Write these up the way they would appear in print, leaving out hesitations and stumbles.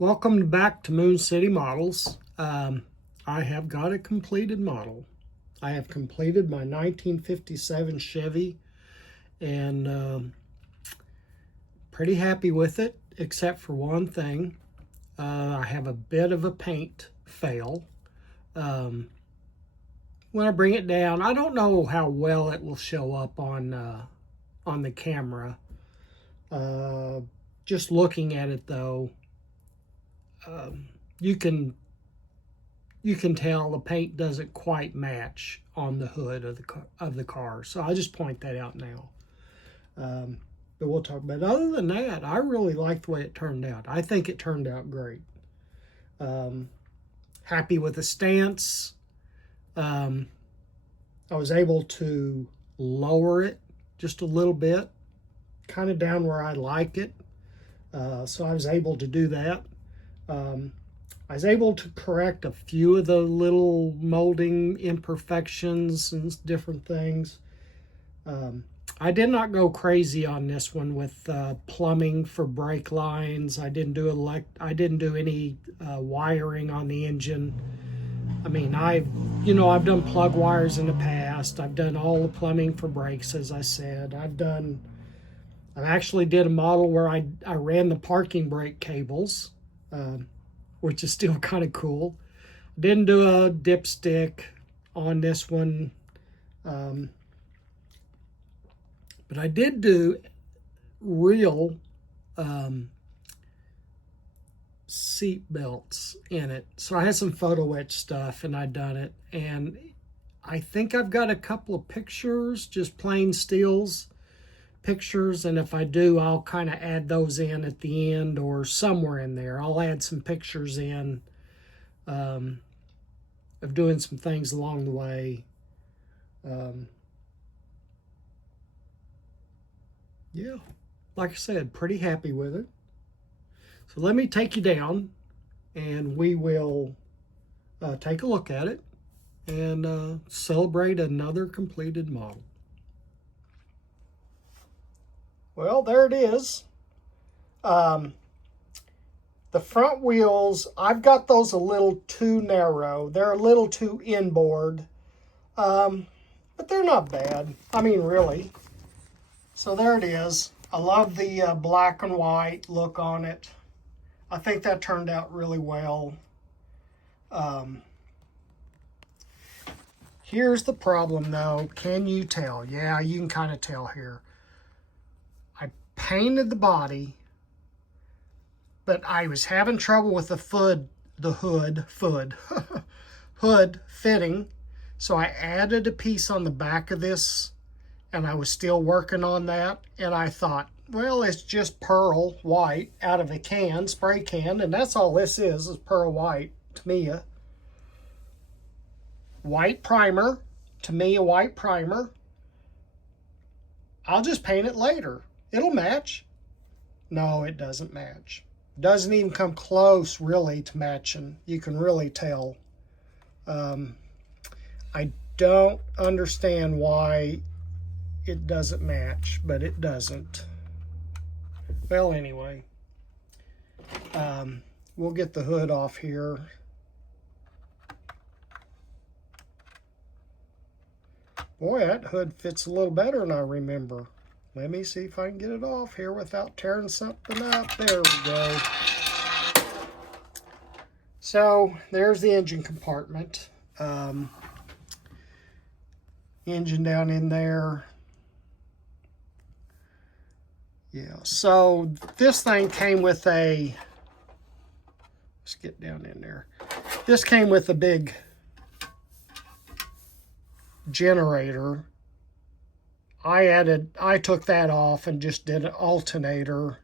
Welcome back to Moon City Models. I have got a completed model. I have completed my 1957 Chevy and pretty happy with it, except for one thing. I have a bit of a paint fail. When I bring it down, I don't know how well it will show up on the camera. Just looking at it though, you can tell the paint doesn't quite match on the hood of the car. So I'll just point that out now. But we'll talk. But other than that, I really like the way it turned out. I think it turned out great. Happy with the stance. I was able to lower it just a little bit, kind of down where I like it. So I was able to do that. I was able to correct a few of the little molding imperfections and different things. I did not go crazy on this one with plumbing for brake lines. I didn't do any wiring on the engine. I mean, I've done plug wires in the past. I've done all the plumbing for brakes, as I said. I actually did a model where I ran the parking brake cables, which is still kind of cool. Didn't do a dipstick on this one, but I did do real seat belts in it. So I had some photo etch stuff and I'd done it, and I think I've got a couple of pictures, just plain stills pictures, and if I do, I'll kind of add those in at the end or somewhere in there. I'll add some pictures in of doing some things along the way. Yeah, like I said, pretty happy with it. So let me take you down and we will take a look at it and celebrate another completed model. Well, there it is. The front wheels, I've got those a little too narrow. They're a little too inboard, but they're not bad. I mean, really. So there it is. I love the black and white look on it. I think that turned out really well. Here's the problem though. Can you tell? Yeah, you can kind of tell here. I painted the body, but I was having trouble with the hood fitting. So I added a piece on the back of this, and I was still working on that. And I thought, well, it's just pearl white out of a can, spray can, and that's all this is pearl white. Tamiya. White primer. Tamiya white primer. I'll just paint it later. It'll match. No, it doesn't match. Doesn't even come close, really, to matching. You can really tell. I don't understand why it doesn't match, but it doesn't. Well, anyway, we'll get the hood off here. Boy, that hood fits a little better than I remember. Let me see if I can get it off here without tearing something up. There we go. So, there's the engine compartment. Engine down in there. Yeah, so this thing came with a, let's get down in there. This came with a big generator. I took that off and just did an alternator.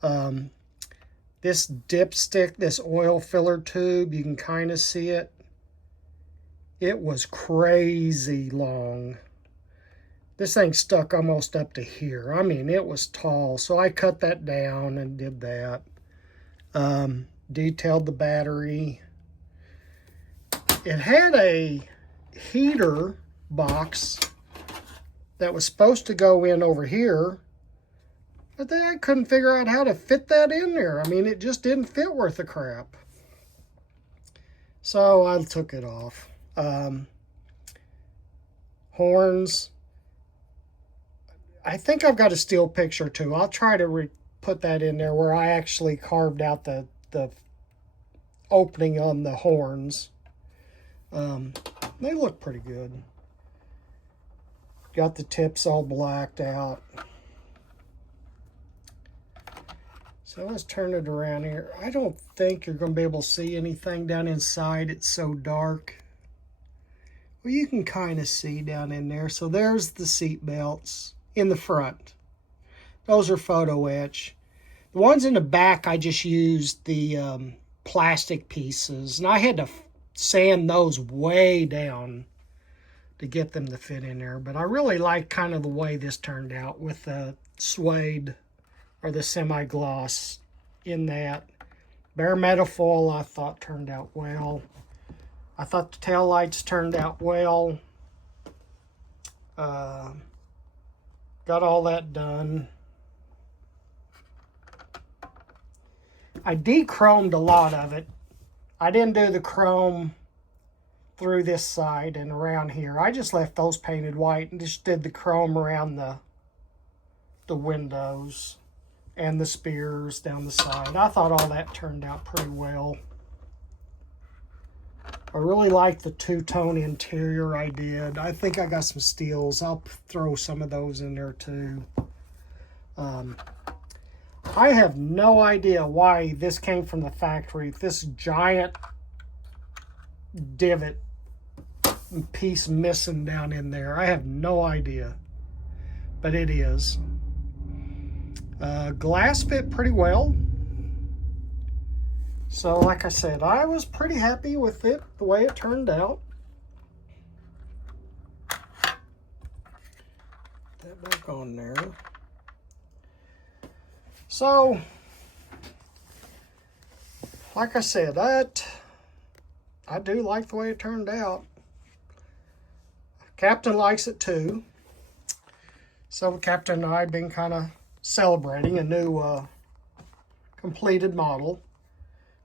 This dipstick, this oil filler tube, you can kind of see it. It was crazy long. This thing stuck almost up to here. I mean, it was tall, so I cut that down and did that. Detailed the battery. It had a heater box that was supposed to go in over here, But then I couldn't figure out how to fit that in there. I mean, it just didn't fit worth a crap. So I took it off. Horns. I think I've got a still picture too. I'll try to put that in there where I actually carved out the opening on the horns. They look pretty good. Got the tips all blacked out. So let's turn it around here. I don't think you're going to be able to see anything down inside. It's so dark. Well, you can kind of see down in there. So there's the seat belts in the front. Those are photo etch. The ones in the back, I just used the plastic pieces. And I had to sand those way down to get them to fit in there. But I really like kind of the way this turned out with the suede or the semi-gloss in that. Bare metal foil I thought turned out well. I thought the tail lights turned out well. Got all that done. I de-chromed a lot of it. I didn't do the chrome through this side and around here. I just left those painted white and just did the chrome around the windows and the spears down the side. I thought all that turned out pretty well. I really like the two-tone interior I did. I think I got some steels. I'll throw some of those in there too. I have no idea why this came from the factory. This giant divot piece missing down in there. I have no idea, but it is. Glass fit pretty well. So like I said, I was pretty happy with it, the way it turned out. Put that back on there. So, like I said, I do like the way it turned out. Captain likes it too. So Captain and I have been kind of celebrating a new completed model.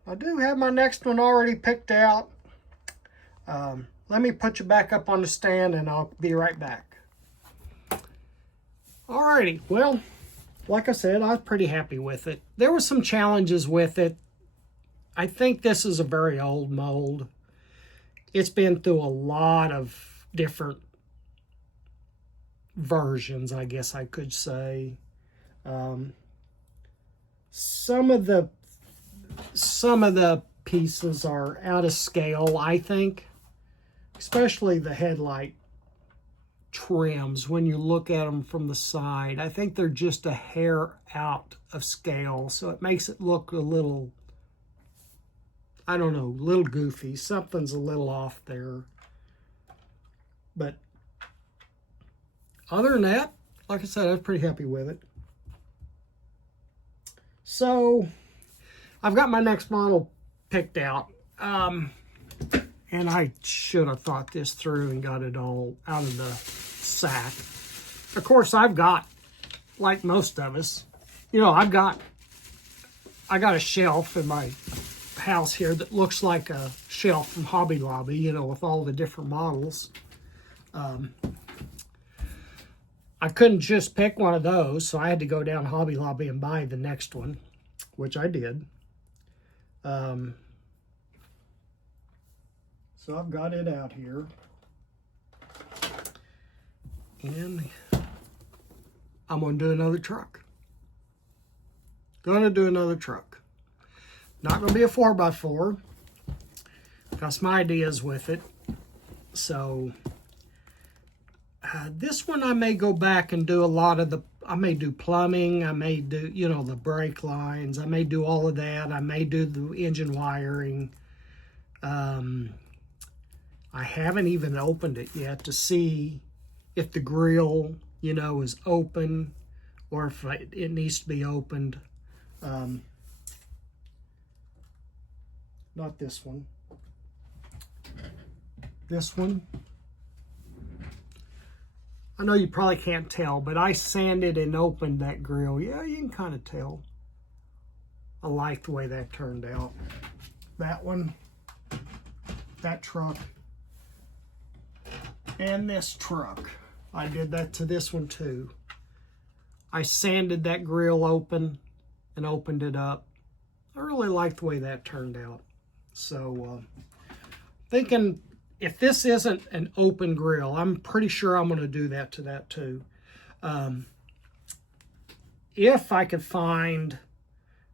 I do have my next one already picked out. Let me put you back up on the stand and I'll be right back. Alrighty, well, like I said, I was pretty happy with it. There were some challenges with it. I think this is a very old mold. It's been through a lot of different versions, I guess I could say. Some of the pieces are out of scale, I think, especially the headlight trims. When you look at them from the side, I think they're just a hair out of scale, so it makes it look a little, I don't know, a little goofy. Something's a little off there. But other than that, like I said, I was pretty happy with it. So I've got my next model picked out. And I should have thought this through and got it all out of the sack. Of course, I've got, like most of us, you know, I got a shelf in my house here that looks like a shelf from Hobby Lobby, you know, with all the different models. I couldn't just pick one of those, so I had to go down to Hobby Lobby and buy the next one, which I did. So I've got it out here. And I'm going to do another truck. Not going to be a 4x4. Got some ideas with it. So this one I may go back and do a lot of I may do plumbing. I may do, you know, the brake lines. I may do all of that. I may do the engine wiring. I haven't even opened it yet to see if the grill, you know, is open or if it needs to be opened. Not this one. This one. I know you probably can't tell, but I sanded and opened that grill. Yeah, you can kind of tell. I like the way that turned out. That one, that truck, and this truck. I did that to this one too. I sanded that grill open and opened it up. I really like the way that turned out. So, thinking if this isn't an open grill, I'm pretty sure I'm going to do that to that too. If I could find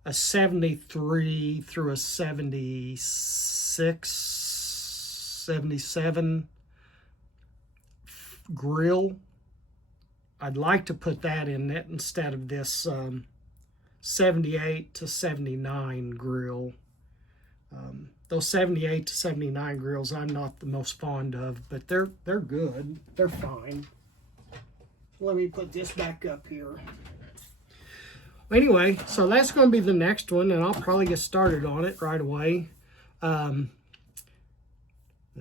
a 73 through a 76, 77 grill, I'd like to put that in it instead of this 78 to 79 grill. Those 78 to 79 grills I'm not the most fond of, but they're good. They're fine. Let me put this back up here. Anyway, so that's going to be the next one, and I'll probably get started on it right away. It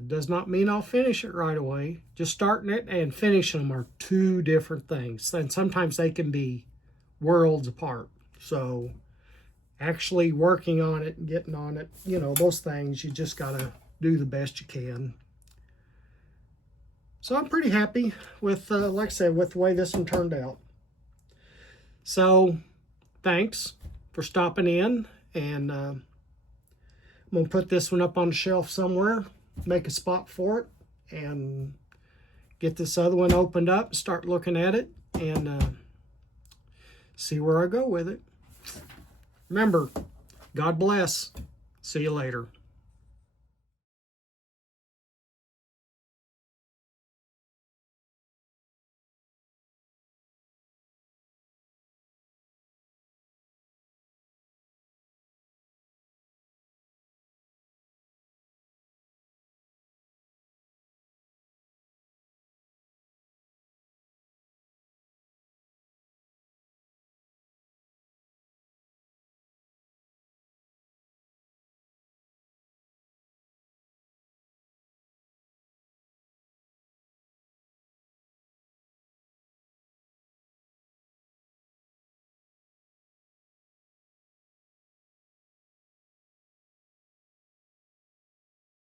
does not mean I'll finish it right away. Just starting it and finishing them are two different things, and sometimes they can be worlds apart. So actually working on it and getting on it, you know, those things, you just got to do the best you can. So I'm pretty happy with, like I said, with the way this one turned out. So thanks for stopping in, and I'm going to put this one up on the shelf somewhere, make a spot for it, and get this other one opened up, start looking at it, and see where I go with it. Remember, God bless. See you later.